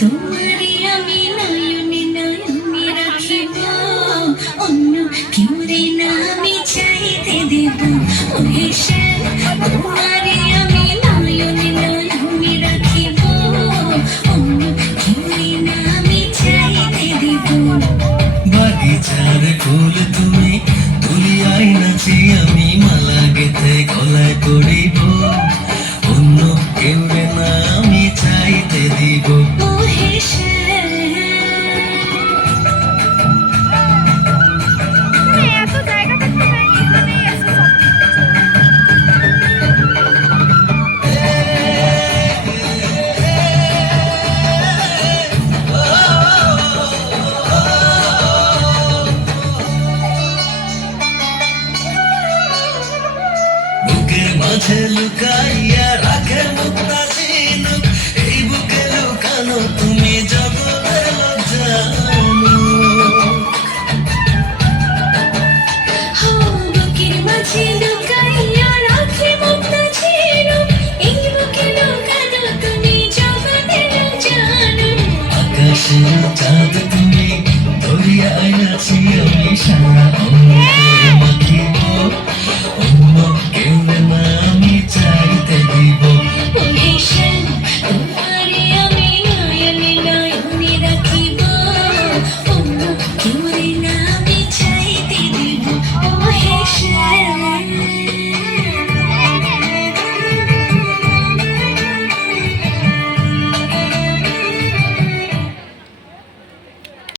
তোমারে আমি নয়নে নয়নে রাখিব, অন্য কেউ রে না আমি চাইতে দেব। ওহে শ্যাম, তোমারে আমি নয়নে নয়নে রাখিব, অন্য কেউ রে না আমি চাইতে দেব। বাগিচার ফুল তুমি তুলিয়াই নাচি আমি মালা গেথে গলায় পড়িব, অন্য কেউ রে না আমি চাইতে দিব। ওহে শ্যাম, এত জায়গা থাকতে পারে এখানেই আছে সব। বুকের মাঝে লুকাইয়া রাখে মুক্তা ঝিনুক, এই বুকে লুকানো